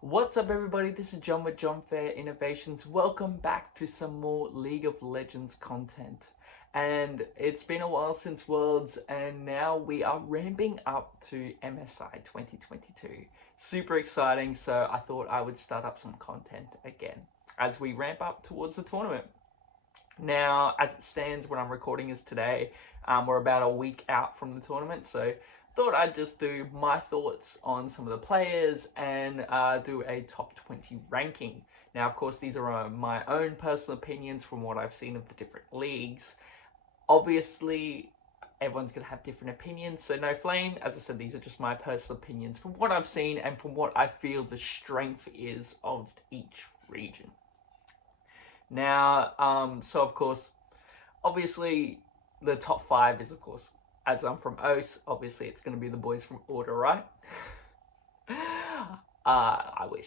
What's up, everybody? This is John with John Fair Innovations. Welcome back to some more League of Legends content. And it's been a while since Worlds, and now we are ramping up to MSI 2022. Super exciting, so I thought I would start up some content again as we ramp up towards the tournament. Now, as it stands when I'm recording this today, we're about a week out from the tournament, so thought I'd just do my thoughts on some of the players and do a top 20 ranking. Now, of course, these are my own personal opinions from what I've seen of the different leagues. Obviously, everyone's going to have different opinions, so no flame. As I said, these are just my personal opinions from what I've seen and from what I feel the strength is of each region. Now, so of course, obviously, the top 5 is, of course, as I'm from OS, obviously it's going to be the boys from Order, right? I wish.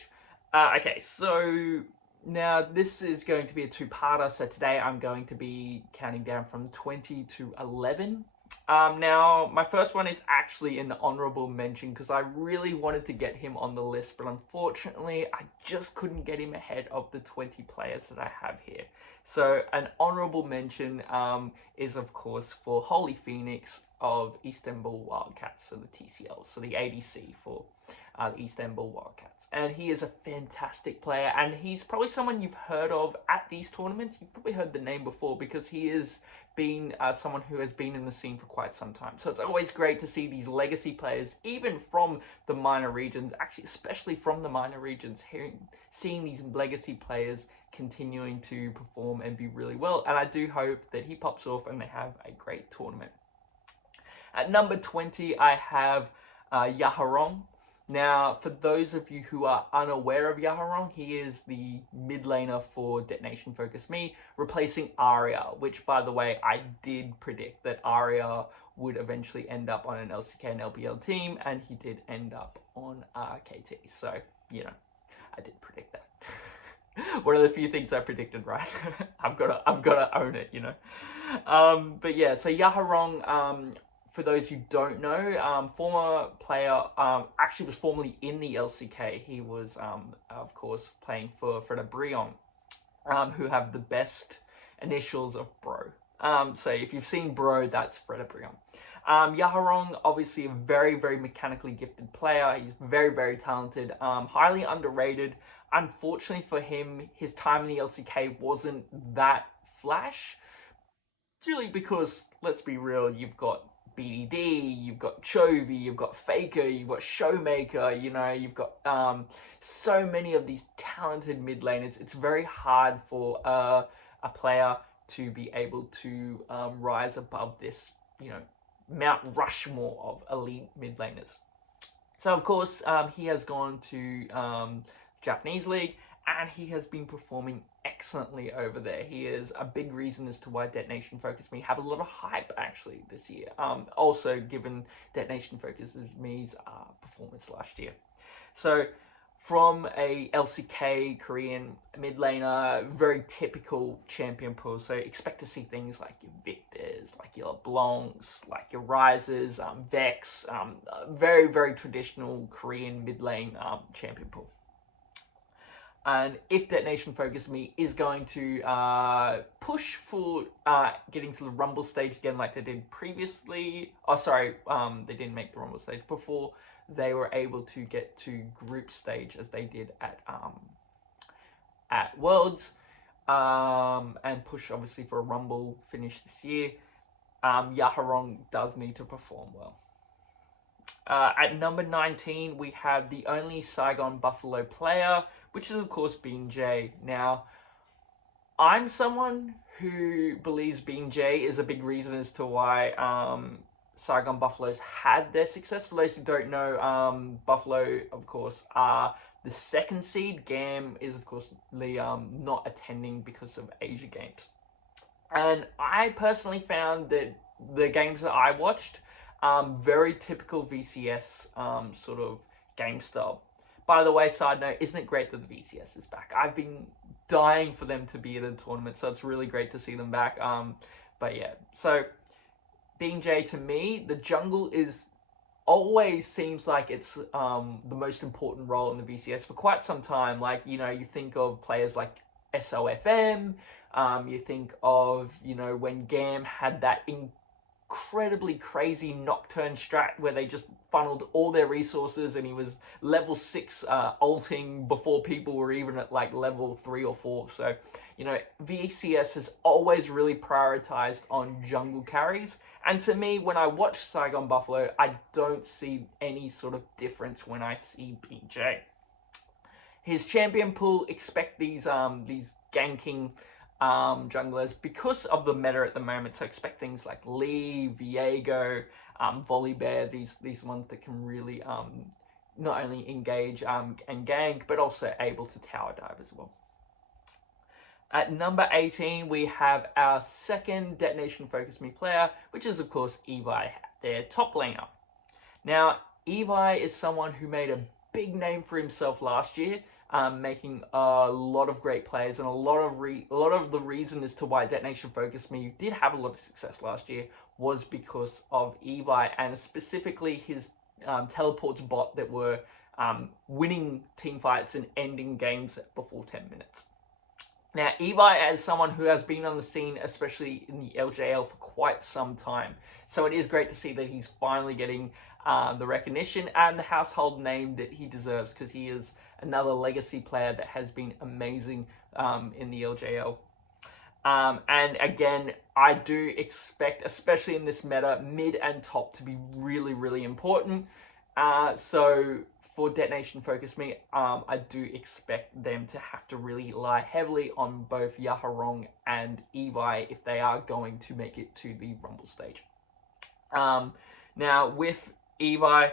Okay, so now this is going to be a two-parter. So today I'm going to be counting down from 20 to 11. Now, my first one is actually an honorable mention because I really wanted to get him on the list, but unfortunately, I just couldn't get him ahead of the 20 players that I have here. So, an honorable mention is, of course, for Holy Phoenix of Istanbul Wildcats, so the TCL, so the ADC for the Istanbul Wildcats. And he is a fantastic player, and he's probably someone you've heard of at these tournaments. You've probably heard the name before because he is been someone who has been in the scene for quite some time. So it's always great to see these legacy players, even from the minor regions, actually especially from the minor regions, seeing these legacy players continuing to perform and be really well. And I do hope that he pops off and they have a great tournament. At number 20, I have Yaharang. Now, for those of you who are unaware of Yaharang, he is the mid laner for Detonation Focus Me, replacing Arya, which, by the way, I did predict that Arya would eventually end up on an LCK and LPL team, and he did end up on KT. So, you know, I did predict that. One of the few things I predicted right. I've got to own it, you know. But yeah, so Yaharang, for those who don't know, former player, actually was formerly in the LCK. He was, of course, playing for Freda Brion, who have the best initials of Bro. So if you've seen Bro, that's Freda Brion. Yaharang, obviously a very, very mechanically gifted player. He's very, very talented, highly underrated. Unfortunately for him, his time in the LCK wasn't that flash. Purely because, let's be real, you've got BDD, you've got Chovy, you've got Faker, you've got Showmaker, you know, you've got so many of these talented mid laners. It's very hard for a player to be able to rise above this, you know, Mount Rushmore of elite mid laners. So, of course, he has gone to Japanese League, and he has been performing excellently over there. He is a big reason as to why Detonation Focus Me have a lot of hype actually this year. Also, given Detonation Focus Me's performance last year. So, from a LCK Korean mid laner, very typical champion pool. So expect to see things like your Victors, like your LeBlancs, like your Rises, Vex, very, very traditional Korean mid lane champion pool. And if Detonation Focus Me is going to push for getting to the Rumble stage again like they did previously, they didn't make the Rumble stage before, they were able to get to group stage as they did at Worlds, and push obviously for a Rumble finish this year. Yaharang does need to perform well. At number 19, we have the only Saigon Buffalo player, which is, of course, BeanJ. Now, I'm someone who believes BeanJ is a big reason as to why Saigon Buffaloes had their success. For those who don't know, Buffalo, of course, are the second seed. GAM is, of course, not attending because of Asia Games. And I personally found that the games that I watched, very typical VCS sort of game style. By the way, side note, isn't it great that the VCS is back? I've been dying for them to be at a tournament, so it's really great to see them back. But yeah, so BeanJ, to me, the jungle is always seems like it's the most important role in the VCS for quite some time. Like, you know, you think of players like SOFM, you think of, you know, when GAM had that incredibly crazy Nocturne strat where they just funneled all their resources, and he was level 6 ulting before people were even at like level 3 or 4. So, you know, VCS has always really prioritized on jungle carries. And to me, when I watch Saigon Buffalo, I don't see any sort of difference when I see PJ. His champion pool, expect these ganking junglers because of the meta at the moment. So expect things like Lee, Viego, Volibear, these ones that can really not only engage and gank, but also able to tower dive as well. At number 18, we have our second Detonation Focus Me player, which is, of course, Evi, their top laner. Now, Evi is someone who made a big name for himself last year, making a lot of great plays, and a lot of the reason as to why Detonation Focus Me did have a lot of success last year was because of Evi, and specifically his teleports bot that were winning team fights and ending games before 10 minutes. Now, Evi, as someone who has been on the scene, especially in the LJL, for quite some time, so it is great to see that he's finally getting the recognition and the household name that he deserves, because he is another legacy player that has been amazing in the LJL. And again, I do expect, especially in this meta, mid and top to be really, really important. So for Detonation Focus Me, I do expect them to have to really rely heavily on both Yaharang and Evi if they are going to make it to the Rumble stage. Now, with Evi,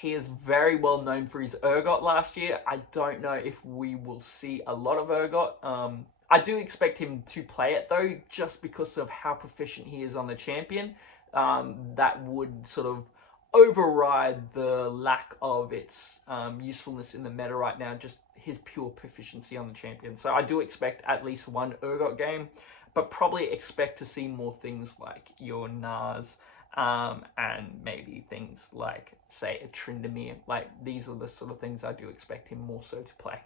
he is very well known for his Urgot last year. I don't know if we will see a lot of Urgot. I do expect him to play it, though, just because of how proficient he is on the champion. That would sort of override the lack of its usefulness in the meta right now, just his pure proficiency on the champion. So I do expect at least one Urgot game, but probably expect to see more things like your Nars, and maybe things like, say, a Tryndamere. Like, these are the sort of things I do expect him more so to play.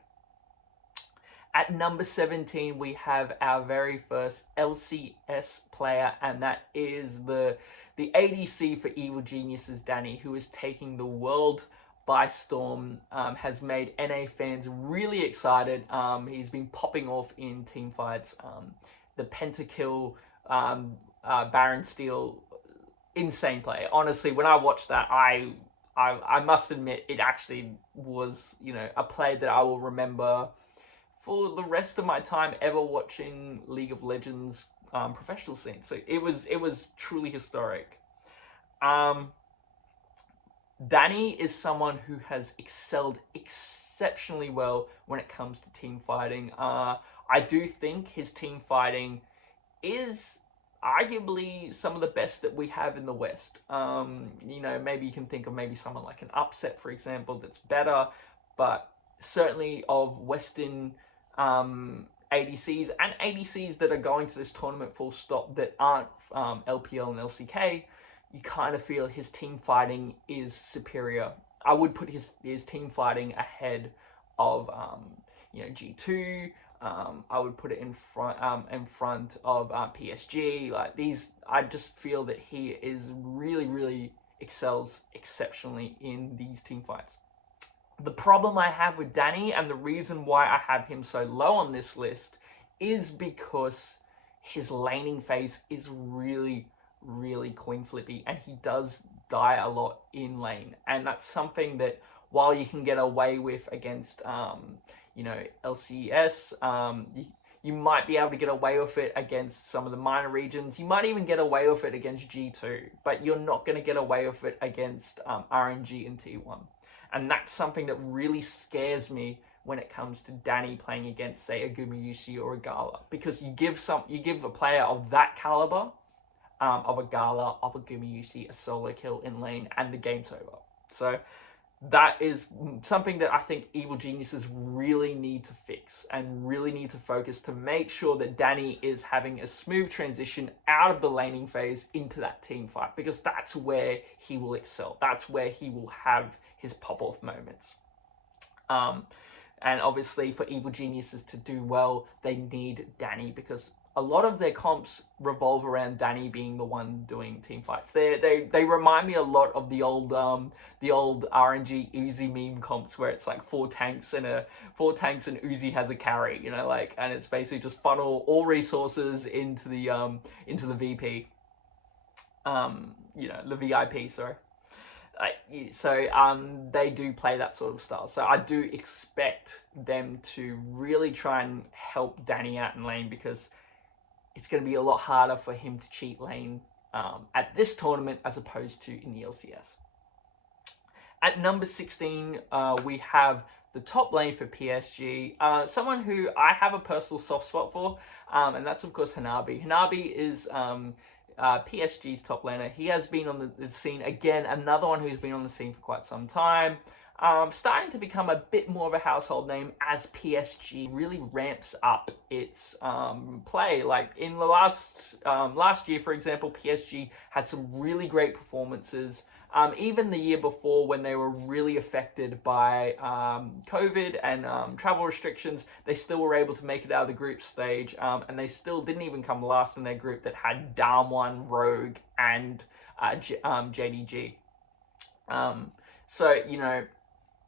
At number 17, we have our very first LCS player, and that is the ADC for Evil Geniuses, Danny, who is taking the world by storm, has made NA fans really excited. He's been popping off in team fights. The pentakill, Baron Steel, insane play. Honestly, when I watched that, I must admit it actually was, you know, a play that I will remember for the rest of my time ever watching League of Legends professional scene. So it was truly historic. Danny is someone who has excelled exceptionally well when it comes to team fighting. I do think his team fighting is arguably some of the best that we have in the West. You know, maybe you can think of maybe someone like an Upset, for example, that's better, but certainly of Western ADCs and ADCs that are going to this tournament full stop that aren't LPL and LCK, you kind of feel his team fighting is superior. I would put his team fighting ahead of you know, G2. I would put it in front of PSG. Like, these, I just feel that he is really excels exceptionally in these team fights. The problem I have with Danny, and the reason why I have him so low on this list, is because his laning phase is really coin flippy, and he does die a lot in lane. And that's something that, while you can get away with against you know, LCS, you might be able to get away with it against some of the minor regions. You might even get away with it against G2, but you're not going to get away with it against RNG and T1. And that's something that really scares me when it comes to Danny playing against, say, a Gumayusi or a Gala, because you give a player of that caliber, of a Gala, of a Gumayusi, a solo kill in lane, and the game's over. So that is something that I think Evil Geniuses really need to fix and really need to focus to make sure that Danny is having a smooth transition out of the laning phase into that team fight, because that's where he will excel. That's where he will have his pop-off moments. And obviously for Evil Geniuses to do well, they need Danny, because a lot of their comps revolve around Danny being the one doing team fights. They remind me a lot of the old RNG Uzi meme comps, where it's like four tanks and Uzi has a carry, you know, like, and it's basically just funnel all resources into the VP, you know, the VIP, sorry. So they do play that sort of style. So I do expect them to really try and help Danny out in lane, because it's going to be a lot harder for him to cheat lane at this tournament as opposed to in the LCS. At number 16, we have the top lane for PSG, someone who I have a personal soft spot for, and that's of course Hanabi. Hanabi is PSG's top laner. He has been on the scene again, another one who's been on the scene for quite some time. Starting to become a bit more of a household name as PSG really ramps up its play. Like in the last year, for example, PSG had some really great performances. Even the year before, when they were really affected by COVID and travel restrictions, they still were able to make it out of the group stage, and they still didn't even come last in their group that had Darm1, Rogue, and JDG. So, you know,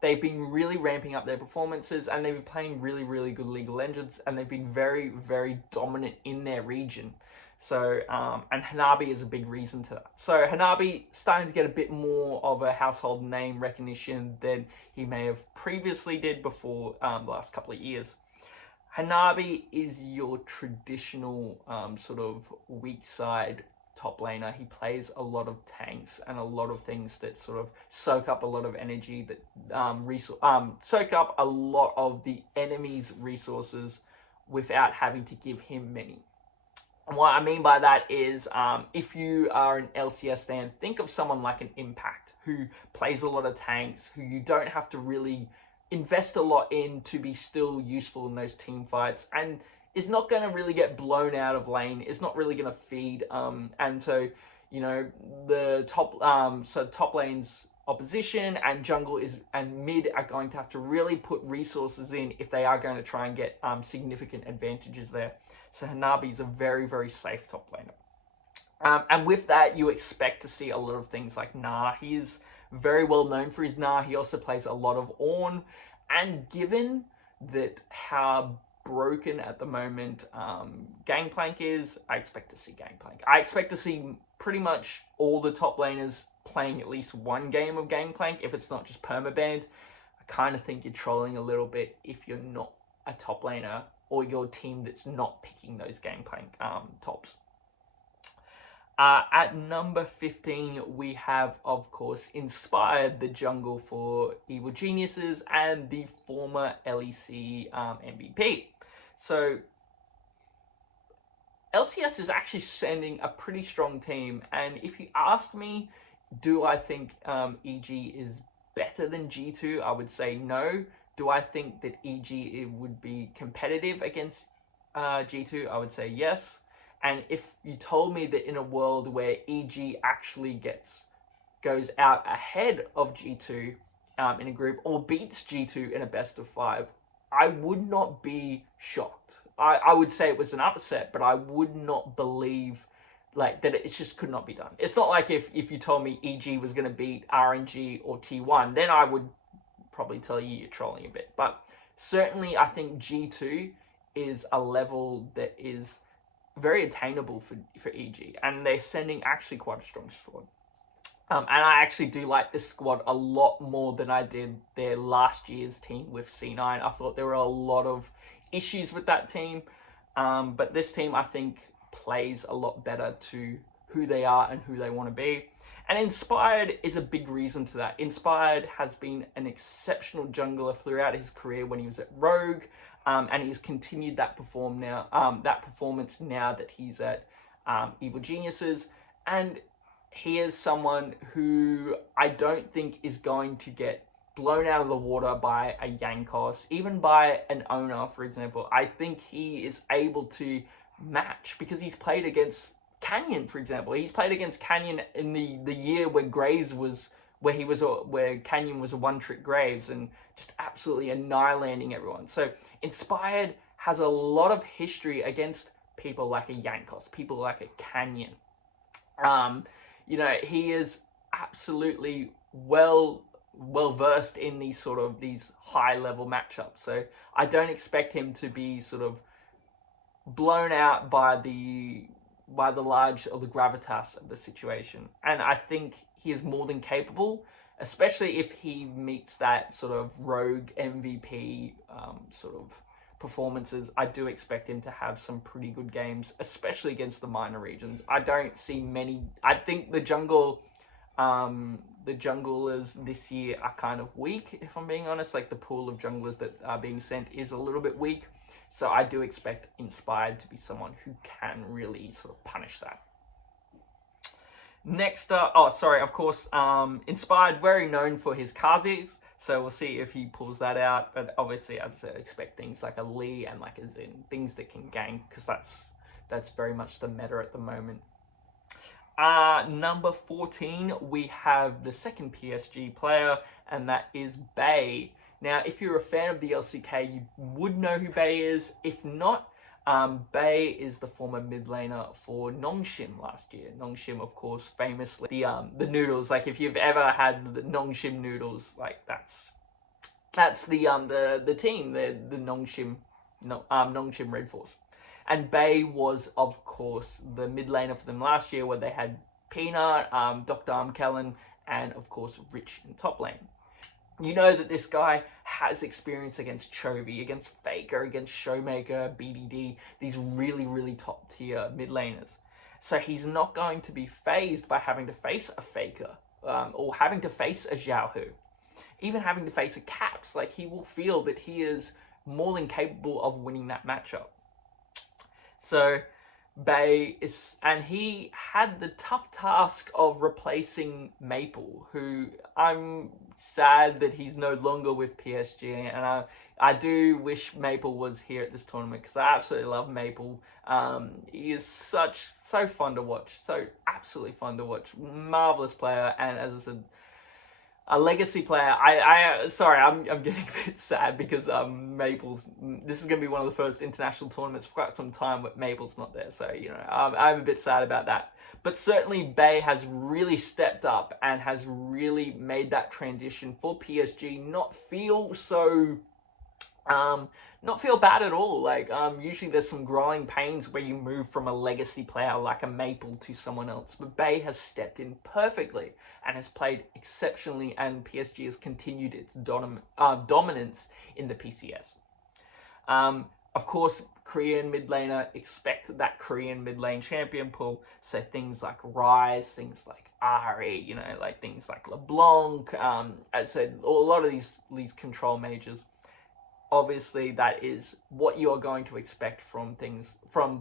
they've been really ramping up their performances, and they've been playing really, really good League of Legends, and they've been very, very dominant in their region. So, and Hanabi is a big reason to that. So Hanabi starting to get a bit more of a household name recognition than he may have previously did before the last couple of years. Hanabi is your traditional sort of weak side top laner. He plays a lot of tanks and a lot of things that sort of soak up a lot of energy, that soak up a lot of the enemy's resources without having to give him many. And what I mean by that is, if you are an LCS fan, think of someone like an Impact who plays a lot of tanks, who you don't have to really invest a lot in to be still useful in those team fights, and is not going to really get blown out of lane, is not really going to feed, and so, you know, the top lane's opposition and jungle and mid are going to have to really put resources in if they are going to try and get significant advantages there. So Hanabi is a very, very safe top laner. And with that, you expect to see a lot of things like Gnar. He is very well known for his Gnar. He also plays a lot of Ornn. And given that how broken at the moment Gangplank is, I expect to see Gangplank. I expect to see pretty much all the top laners playing at least one game of Gangplank, if it's not just permabanned. I kind of think you're trolling a little bit if you're not a top laner, or your team that's not picking those Gangplank tops. At number 15, we have, of course, Inspired, the jungle for Evil Geniuses and the former LEC MVP. So LCS is actually sending a pretty strong team, and if you asked me, do I think EG is better than G2, I would say no. Do I think that EG would be competitive against G2? I would say yes. And if you told me that in a world where EG actually goes out ahead of G2 in a group, or beats G2 in a best of 5, I would not be shocked. I would say it was an upset, but I would not believe like that it just could not be done. It's not like if you told me EG was going to beat RNG or T1, then I would probably tell you you're trolling a bit. But certainly I think G2 is a level that is very attainable for EG, and they're sending actually quite a strong squad. And I actually do like this squad a lot more than I did their last year's team with C9. I thought there were a lot of issues with that team, but this team I think plays a lot better to who they are and who they want to be. And Inspired is a big reason to that. Inspired has been an exceptional jungler throughout his career when he was at Rogue, and he's continued that performance now that he's at Evil Geniuses. And he is someone who I don't think is going to get blown out of the water by a Yankos, even by an owner, for example. I think he is able to match because he's played against Canyon, for example. He's played against Canyon in the year where Graves was where Canyon was a one-trick Graves and just absolutely annihilating everyone. So Inspired has a lot of history against people like a Yankos, people like a Canyon. He is absolutely well versed in these high level matchups. So I don't expect him to be sort of blown out by the large or the gravitas of the situation. And I think he is more than capable, especially if he meets that sort of rogue MVP sort of performances. I do expect him to have some pretty good games, especially against the minor regions. I don't see many. I think the junglers this year are kind of weak, if I'm being honest. Like the pool of junglers that are being sent is a little bit weak. So I do expect Inspired to be someone who can really sort of punish that. Next up, of course, Inspired, very known for his Kazis. So we'll see if he pulls that out. But obviously, as I said, expect things like a Lee and like a Zin, things that can gank, because that's very much the meta at the moment. Number 14, we have the second PSG player, and that is Bay. Now, if you're a fan of the LCK, you would know who Bay is. If not, Bay is the former mid laner for Nongshim last year. Nongshim, of course, famously the noodles. Like if you've ever had the Nongshim noodles, like that's the team, the Nongshim Red Force. And Bay was, of course, the mid laner for them last year, where they had Peanut, Dr. Armkellen, and of course Rich in top lane. You know that this guy has experience against Chovy, against Faker, against Showmaker, BDD, these really, really top tier mid laners. So he's not going to be phased by having to face a Faker, or having to face a Xiaohu, even having to face a Caps. Like, he will feel that he is more than capable of winning that matchup. So Bay is, and he had the tough task of replacing Maple, who I'm sad that he's no longer with PSG, and I do wish Maple was here at this tournament, because I absolutely love Maple. He is so fun to watch, so absolutely fun to watch, marvelous player, and as I said, a legacy player. I'm getting a bit sad because this is going to be one of the first international tournaments for quite some time but Maple's not there, so I'm a bit sad about that. But certainly Bay has really stepped up and has really made that transition for PSG not feel bad at all. Like, usually there's some growing pains where you move from a legacy player like a Maple to someone else, but Bay has stepped in perfectly and has played exceptionally, and PSG has continued its dominance in the PCS. Of course, Korean mid laner, expect that Korean mid lane champion pool. So things like Ryze, things like Ari, like things like LeBlanc. As I said, a lot of these control mages. Obviously, that is what you are going to expect from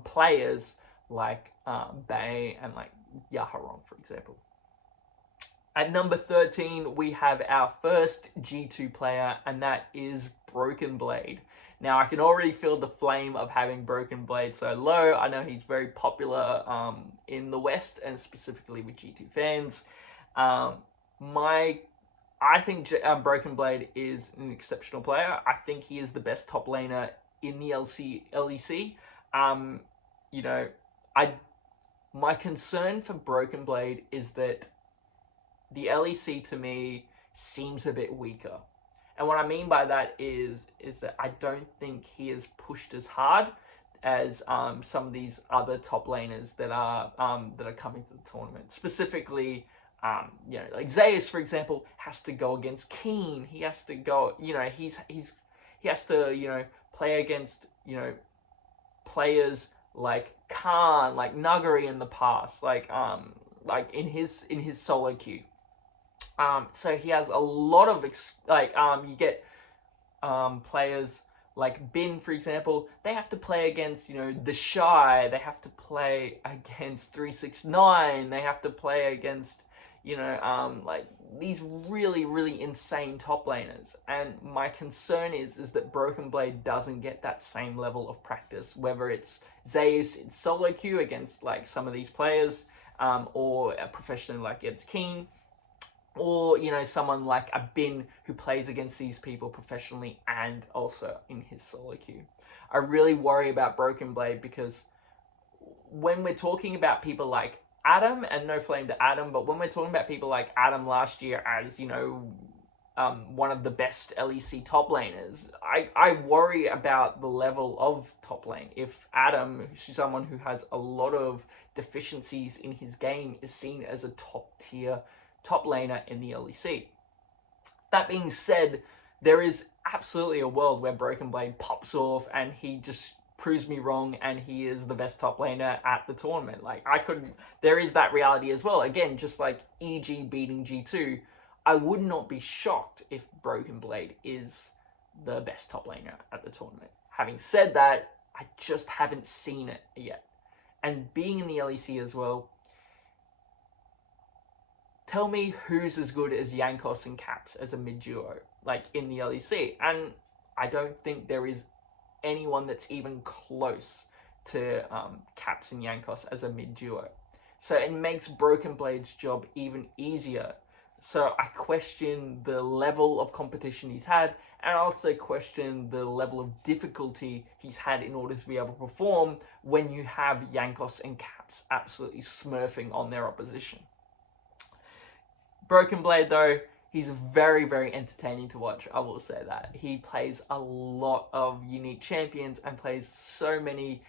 players like Bay and like Yaharang, for example. At number 13, we have our first G2 player, and that is Broken Blade. Now, I can already feel the flame of having Broken Blade so low. I know he's very popular in the West, and specifically with G2 fans. I think Broken Blade is an exceptional player. I think he is the best top laner in the LEC. My concern for Broken Blade is that the LEC to me seems a bit weaker. And what I mean by that is that I don't think he is pushed as hard as some of these other top laners that are coming to the tournament. Specifically, like Zeus, for example, has to go against Keen. He has to go, he has to, play against, players like Khan, like Nuggery in the past, like in his solo queue. So he has a lot of you get players like Bin, for example. They have to play against the Shy. They have to play against 369. They have to play against like these really, really insane top laners. And my concern is that Broken Blade doesn't get that same level of practice, whether it's Zeus in solo queue against like some of these players, or a professional like Ed's King, or someone like a Bin who plays against these people professionally and also in his solo queue. I really worry about Broken Blade because when we're talking about people like Adam, and no flame to Adam, but when we're talking about people like Adam last year as one of the best LEC top laners, I worry about the level of top lane. If Adam, someone who has a lot of deficiencies in his game, is seen as a top tier top laner in the LEC. That being said, there is absolutely a world where Broken Blade pops off and he just proves me wrong and he is the best top laner at the tournament. Like, there is that reality as well. Again, just like EG beating G2, I would not be shocked if Broken Blade is the best top laner at the tournament. Having said that, I just haven't seen it yet. And being in the LEC as well, tell me who's as good as Jankos and Caps as a mid-duo, like in the LEC. And I don't think there is anyone that's even close to Caps and Jankos as a mid-duo. So it makes Broken Blade's job even easier. So I question the level of competition he's had, and I also question the level of difficulty he's had in order to be able to perform when you have Jankos and Caps absolutely smurfing on their opposition. Broken Blade, though, he's very, very entertaining to watch, I will say that. He plays a lot of unique champions and plays so many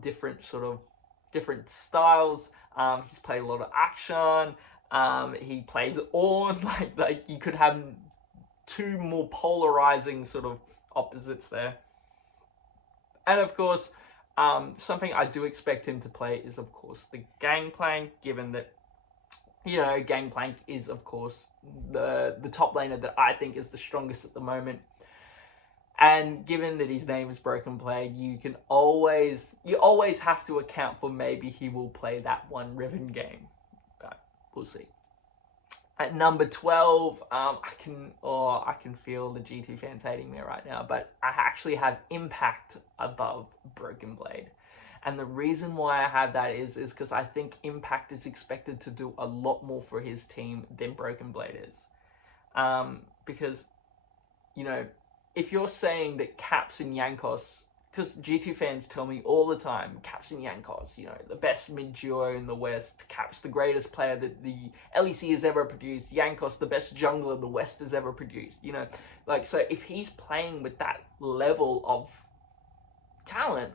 different styles. He's played a lot of action. He plays Ornn. Like you could have two more polarizing sort of opposites there. And of course, something I do expect him to play is, of course, the Gangplank, given that Gangplank is, of course, the top laner that I think is the strongest at the moment. And given that his name is Broken Blade, you always have to account for maybe he will play that one Riven game. But we'll see. At number 12, I can feel the G2 fans hating me right now, but I actually have Impact above Broken Blade. And the reason why I have that is because I think Impact is expected to do a lot more for his team than Broken Blade is. Because, if you're saying that Caps and Jankos, because G2 fans tell me all the time, Caps and Jankos, the best mid-duo in the West, Caps the greatest player that the LEC has ever produced, Jankos the best jungler the West has ever produced, so if he's playing with that level of talent,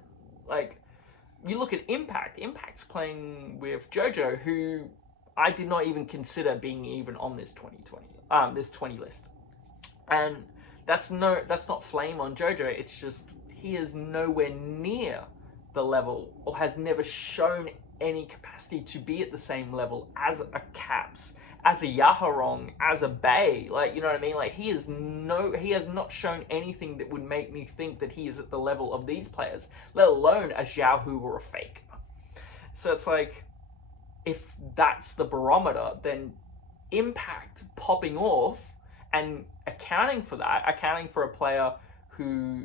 you look at Impact's playing with Jojo, who I did not even consider being even on this 20 list. And that's not flame on Jojo, it's just he is nowhere near the level, or has never shown any capacity to be at the same level as a Caps, as a Yaharang, as a Bay. He has not shown anything that would make me think that he is at the level of these players, let alone a Xiao Hu or a Fake. So it's like, if that's the barometer, then Impact popping off and accounting for a player who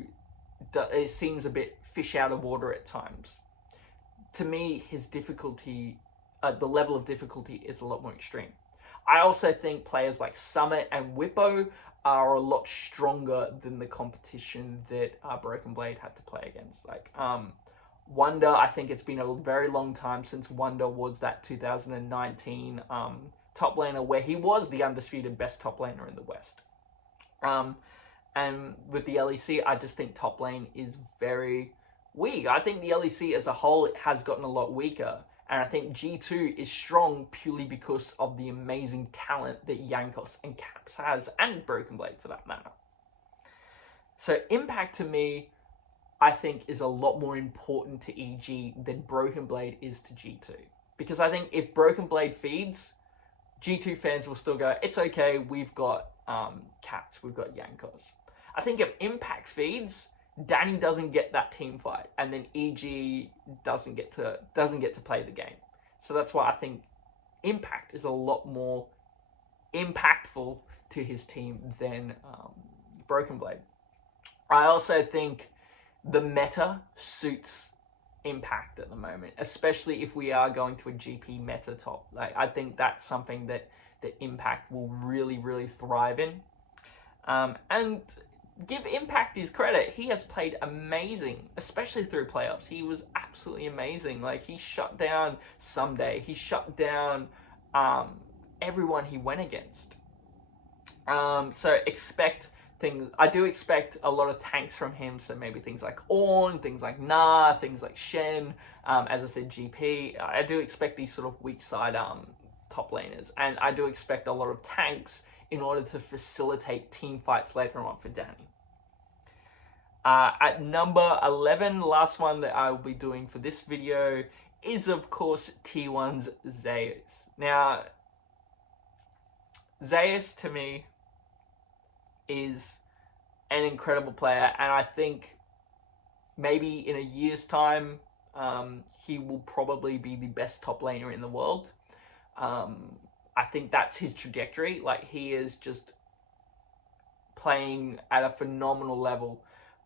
seems a bit fish out of water at times. To me, his difficulty, the level of difficulty is a lot more extreme. I also think players like Summit and Whippo are a lot stronger than the competition that Broken Blade had to play against. Wonder, I think it's been a very long time since Wonder was that 2019 top laner where he was the undisputed best top laner in the West. And with the LEC, I just think top lane is very weak. I think the LEC as a whole has gotten a lot weaker. And I think G2 is strong purely because of the amazing talent that Jankos and Caps has, and Broken Blade for that matter. So Impact to me, I think, is a lot more important to EG than Broken Blade is to G2. Because I think if Broken Blade feeds, G2 fans will still go, it's okay, we've got Caps, we've got Jankos. I think if Impact feeds, Danny doesn't get that team fight, and then EG doesn't get to play the game. So that's why I think impact is a lot more impactful to his team than Broken Blade. I also think the meta suits Impact at the moment, especially if we are going to a GP meta top. Like, I think that's something that Impact will really, really thrive in. And give Impact his credit. He has played amazing, especially through playoffs. He was absolutely amazing. Like, he shut down Someday. He shut down everyone he went against. So expect things. I do expect a lot of tanks from him. So maybe things like Ornn, things like Na, things like Shen. As I said, GP. I do expect these sort of weak side top laners, and I do expect a lot of tanks in order to facilitate team fights later on for Danny. At number 11, last one that I will be doing for this video is, of course, T1's Zeus. Now, Zeus to me is an incredible player, and I think maybe in a year's time, he will probably be the best top laner in the world. I think that's his trajectory. Like, he is just playing at a phenomenal level.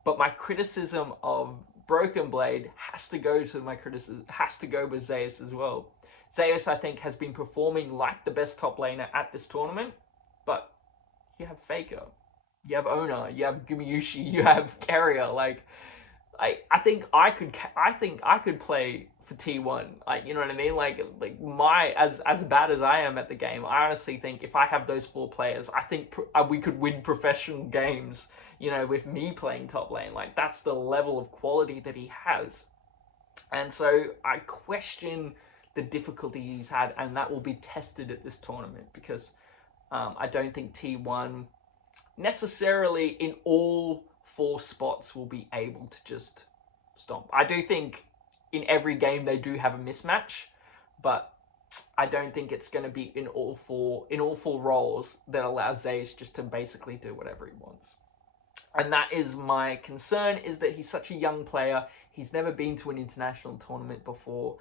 But my criticism of Broken Blade has to go with Zeus as well. Zeus, I think, has been performing like the best top laner at this tournament, but you have Faker, you have Ona, you have Gumayushi, you have Carrier. Like, I think I could play for T1. Like, you know what I mean? Like my as bad as I am at the game, I honestly think if I have those 4 players, I think we could win professional games. You know, with me playing top lane, like, that's the level of quality that he has. And so I question the difficulty he's had, and that will be tested at this tournament, because I don't think T1 necessarily in all 4 spots will be able to just stomp. I do think in every game they do have a mismatch, but I don't think it's going to be in all four roles that allows Zeus just to basically do whatever he wants. And that is my concern, is that he's such a young player. He's never been to an international tournament before.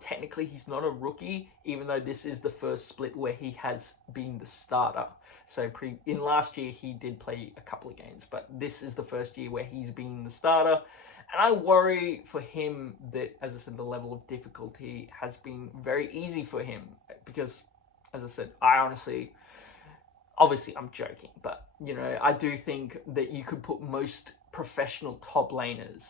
Technically, he's not a rookie, even though this is the first split where he has been the starter. So in last year, he did play a couple of games, but this is the first year where he's been the starter. And I worry for him that, as I said, the level of difficulty has been very easy for him, because, as I said, obviously I'm joking, but, you know, I do think that you could put most professional top laners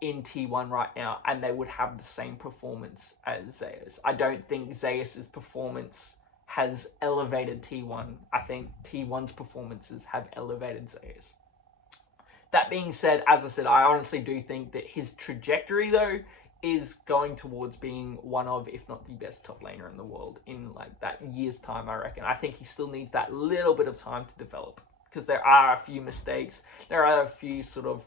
in T1 right now, and they would have the same performance as Zeus. I don't think Zeus's performance has elevated T1. I think T1's performances have elevated Zeus. That being said, as I said, I honestly do think that his trajectory, though, is going towards being one of, if not the best top laner in the world in, like, that year's time, I reckon. I think he still needs that little bit of time to develop, because there are a few mistakes. There are a few sort of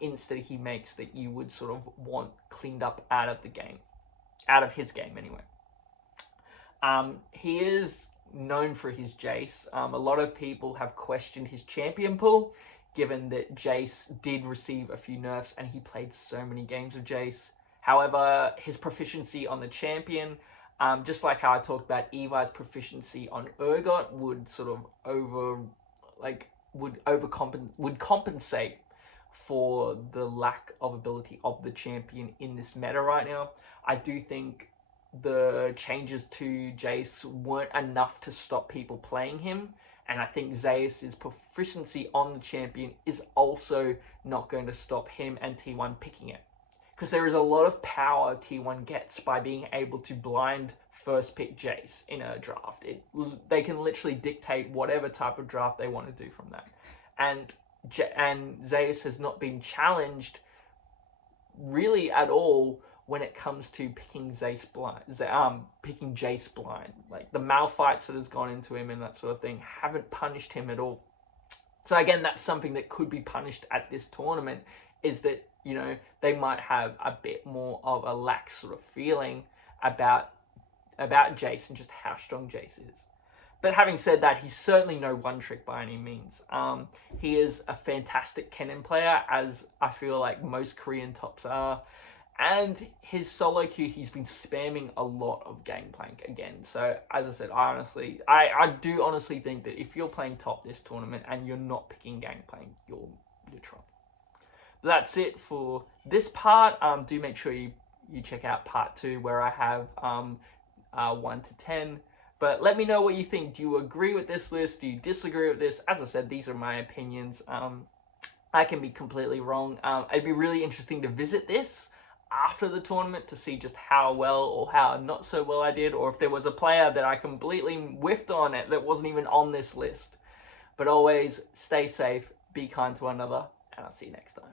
ints that he makes that you would sort of want cleaned up out of the game. Out of his game, anyway. He is known for his Jace. A lot of people have questioned his champion pool, given that Jace did receive a few nerfs and he played so many games of Jace. However, his proficiency on the champion, just like how I talked about Evi's proficiency on Urgot, would sort of would compensate for the lack of ability of the champion in this meta right now. I do think the changes to Jace weren't enough to stop people playing him, and I think Zeus's proficiency on the champion is also not going to stop him and T1 picking it. Because there is a lot of power T1 gets by being able to blind first pick Jace in a draft. They can literally dictate whatever type of draft they want to do from that. And Zeus has not been challenged really at all when it comes to picking Jace blind. Like, the malfights that has gone into him and that sort of thing haven't punished him at all. So again, that's something that could be punished at this tournament, is that, you know, they might have a bit more of a lax sort of feeling about Jace and just how strong Jace is. But having said that, he's certainly no one trick by any means. He is a fantastic Kennen player, as I feel like most Korean tops are. And his solo queue, he's been spamming a lot of Gangplank again. So as I said, I do honestly think that if you're playing top this tournament and you're not picking Gangplank, you're trying. That's it for this part. Do make sure you check out part 2 where I have 1 to 10. But let me know what you think. Do you agree with this list? Do you disagree with this? As I said, these are my opinions. I can be completely wrong. It'd be really interesting to visit this after the tournament to see just how well or how not so well I did, or if there was a player that I completely whiffed on it that wasn't even on this list. But always stay safe, be kind to one another, and I'll see you next time.